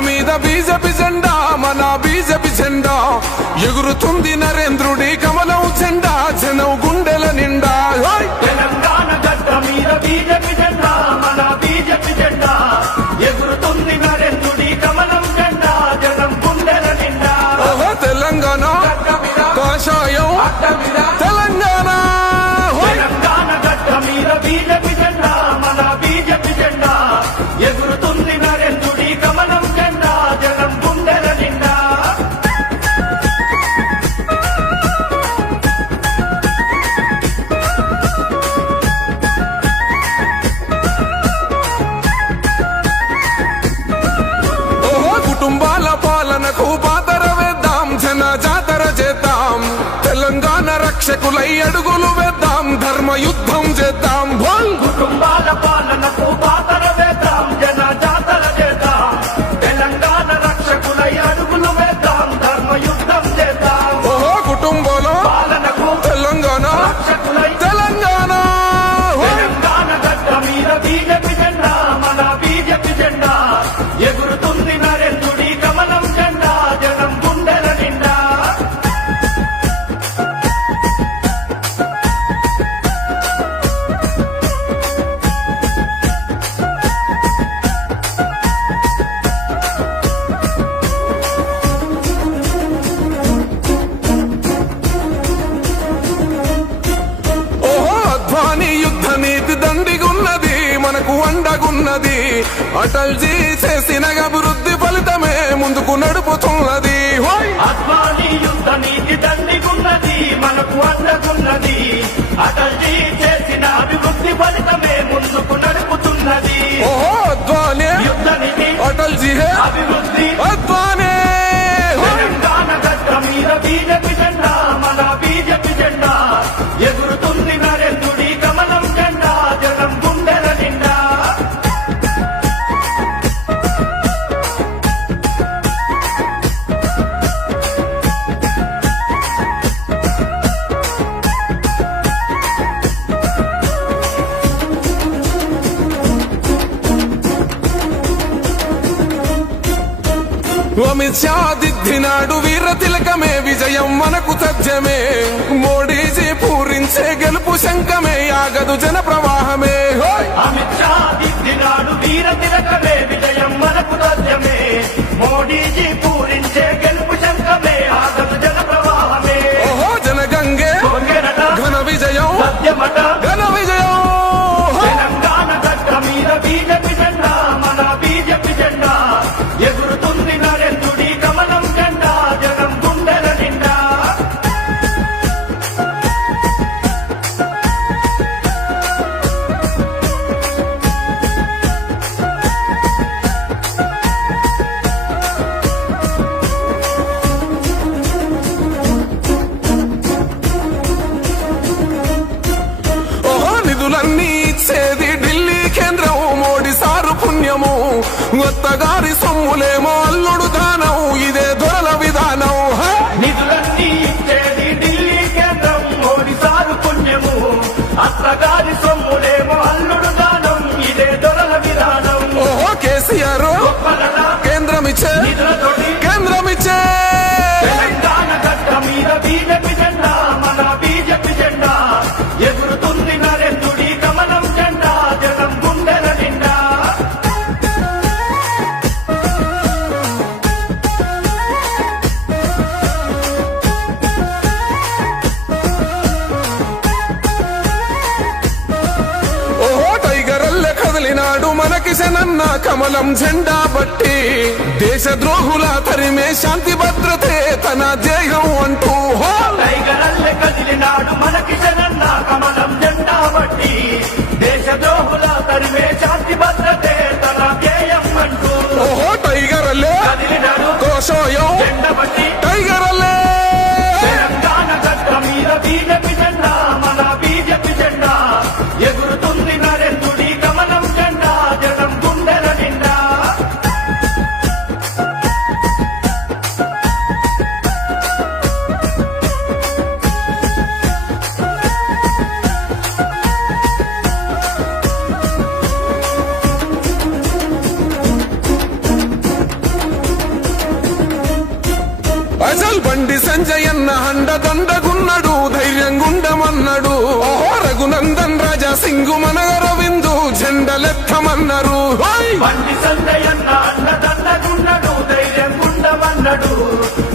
మీద బీజపి జెండా మన బీజపి జెండా. ఎగురుతుంది నరేంద్రుడి కమలం జెండా జనం గుండెల నిండా. తెలంగాణ తెలంగాణ మీద జెండా రక్షకులై అడుగులు వేద్దాం ధర్మ యుద్ధం చేద్దాం. కుటుంబాల పాలన అండగున్నది అటల్జీ చేసిన అభివృద్ధి ఫలితమే ముందుకు నడుపుతున్నది. అమిత్ షా దిద్దినాడు వీర తిలకమే విజయం మనకు తథ్యమే మోడీజీ పూరించే గెలుపు శంకమే ఆగదు జన ప్రవాహమే. ಗೊತ್ತಗಾರಿ కిసనన్న కమలం జెండా బట్టి దేశ ద్రోహుల తరిమే శాంతి భద్రతే తన జయం అంటూ. కదిలినాడు మన కిసనన్న కమలం జెండా బట్టి దేశ ద్రోహుల తరిమే శాంతి భద్రతే తన జయం అంటూ. ఓహో టైగర్ అల్లే టైగర్ అల్లే తెలంగాణ మీద తండ్రి సంజయన్న హండ దండగున్నడు ధైర్యంగుండమన్నాడు రఘునందన్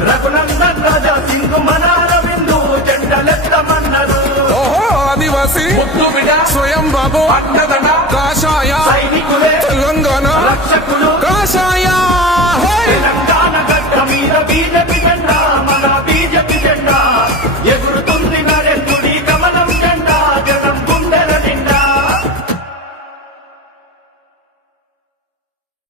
రఘునందన్ రాజా సింగు మన అరవిందు జెండలెత్తమన్నారు స్వయం బాబు కాషాయ తెలంగాణ కాషాయ తెలంగాణ గడ్డ మీద